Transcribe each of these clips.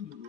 Let's go.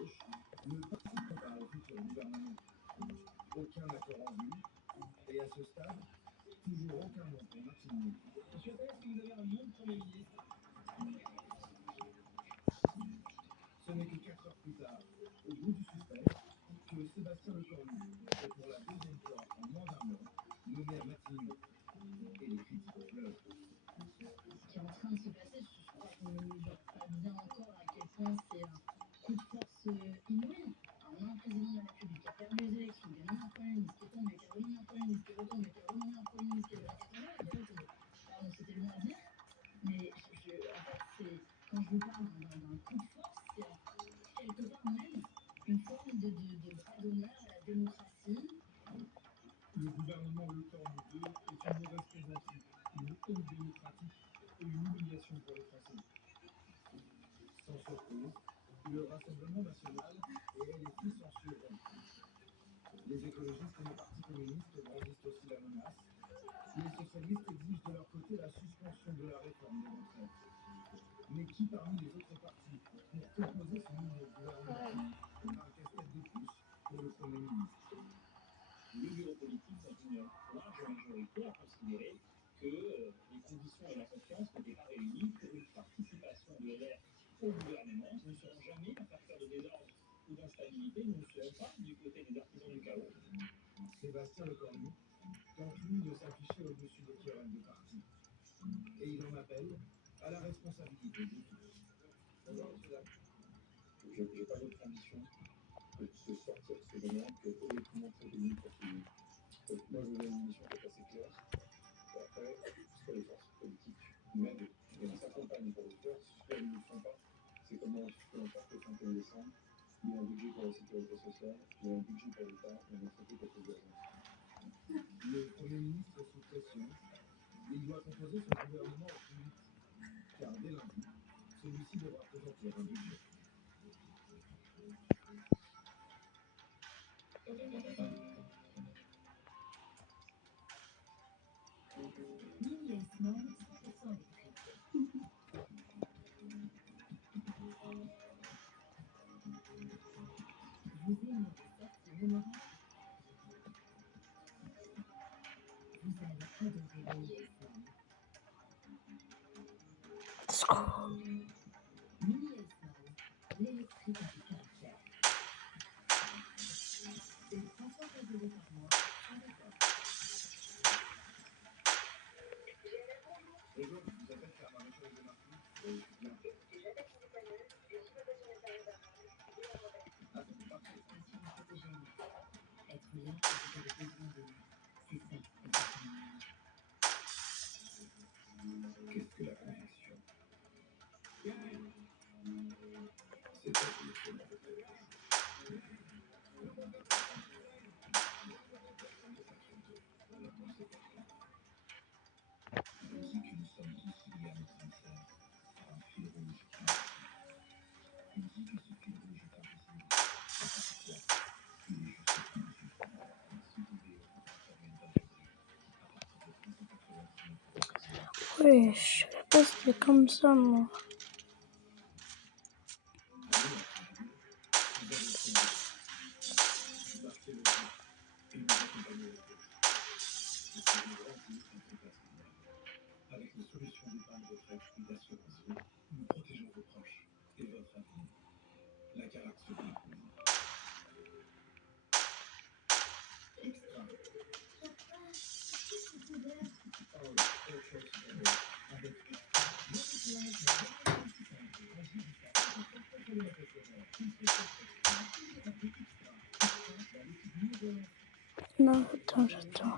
Oui, je vais poster comme ça, moi. Non, attends, j'attends.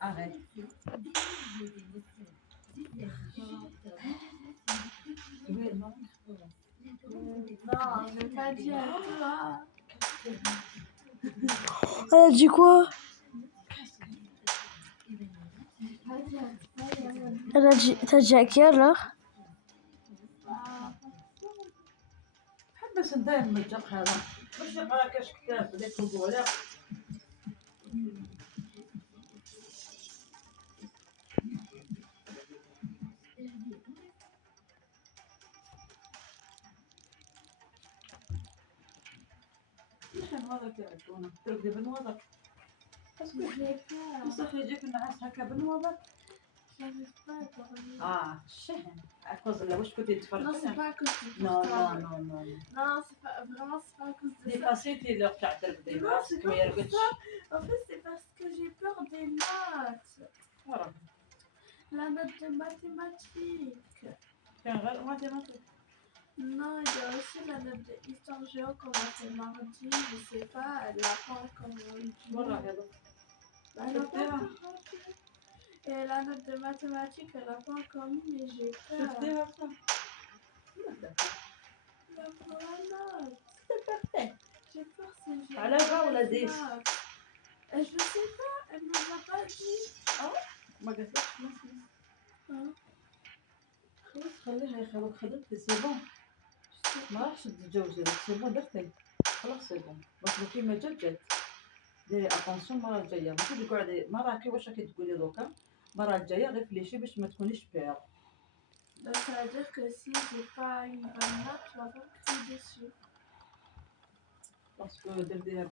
Arrête. Oui, non. Non, je vais pas dire à toi. Elle a dit quoi? Pas dire à toi. Elle a dit... T'as dit à qui alors? بس ندير متجق هذا باش يقرا كاش كتاب بديت نقول هذا كيعجبونا ترقدي بالوضع J'ai peur. بصح يجيك النعاس هكا بالوضع J'arrive pas à dormir. الشهن عكوز لا واش كنتي تفرجي Non, c'est pas à cause de نو ça. نو نو نو Non, c'est pas vraiment, c'est pas à cause de ça. ديباسيتي لو تاع ترقدي Non, راسك c'est ما pas pour يرقدش ça. En fait, c'est parce que j'ai peur des maths. La note de mathématiques. كان غير ماتيماتيك Non, il y a aussi la note de histoire géo qu'on a fait mardi. Je sais pas, elle l'a pas encore rendue. مرة هذا Elle l'a pas encore rendue. Et la note de mathématiques, elle l'a pas encore mis, mais j'ai peur. شفتيها La note. J'ai peur, c'est j'ai على بالها ولا ديس Je sais pas, elle ne l'a pas dit. ما قلتلكش Hein? خلاص خليها يا خالو خدمتي سي بون ما راحش تتجوزي لك سي بون درتي خلاص سي بون بس كيما جات ديري اتونسيون المره الجايه ماشي تقعدي مرة كي واش راكي تقولي دوكا المره الجايه ريفليشي باش ما تكونيش بير Donc ça veut dire que si j'ai pas une bonne note, tu vas pas me crier dessus. باسكو درتيها